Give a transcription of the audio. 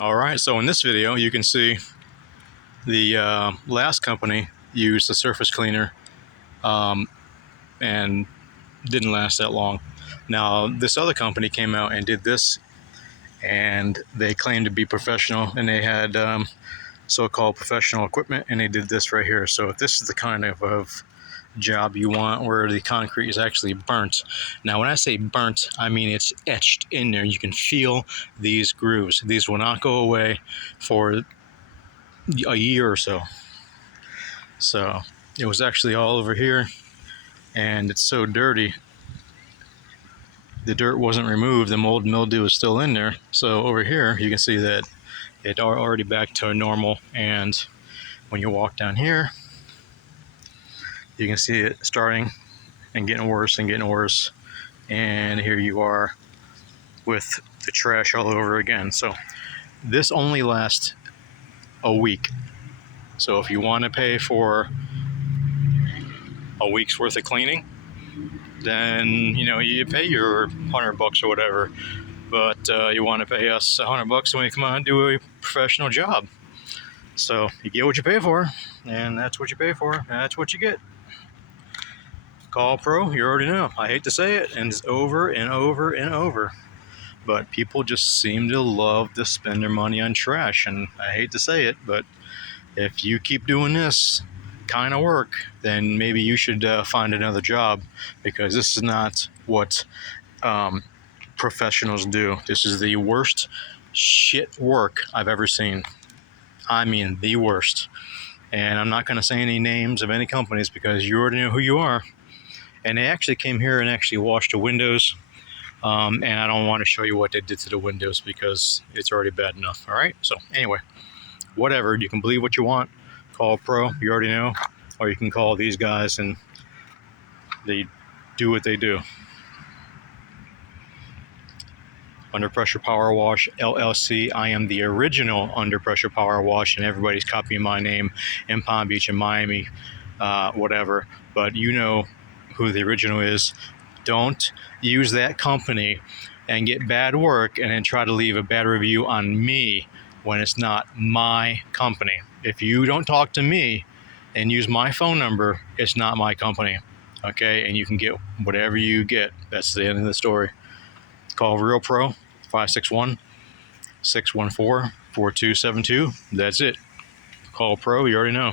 All right, so in this video you can see the last company used a surface cleaner and didn't last that long. Now this other company came out and did this, and they claimed to be professional, and they had so-called professional equipment, and they did this right here. So if this is the kind of job you want where the concrete is actually burnt. Now when I say burnt, I mean it's etched in there. You can feel these grooves. These will not go away for a year or so. So it was actually all over here, and it's so dirty. The dirt wasn't removed, the mold and mildew is still in there. So over here you can see that it's already back to normal, and when you walk down here you can see it starting and getting worse and getting worse, and here you are with the trash all over again. So this only lasts a week. So if you want to pay for a week's worth of cleaning, then you pay your $100 or whatever. But you want to pay us $100 when you come out and do a professional job. So you get what you pay for, and that's what you pay for. That's what you get. Call Pro, you already know. I hate to say it, and it's over and over and over. But people just seem to love to spend their money on trash, and I hate to say it, but if you keep doing this kind of work, then maybe you should find another job, because this is not what professionals do. This is the worst shit work I've ever seen. I mean, the worst. And I'm not going to say any names of any companies because you already know who you are. And they actually came here and actually washed the windows. And I don't want to show you what they did to the windows because it's already bad enough. All right. So anyway, whatever. You can believe what you want. Call Pro. You already know. Or you can call these guys and they do what they do. Under Pressure Power Wash LLC. I am the original Under Pressure Power Wash, and everybody's copying my name in Palm Beach and Miami, whatever. But you know who the original is. Don't use that company and get bad work and then try to leave a bad review on me when it's not my company. If you don't talk to me and use my phone number, it's not my company. Okay, and you can get whatever you get. That's the end of the story. Call Real Pro, 561-614-4272. That's it. Call Pro, you already know.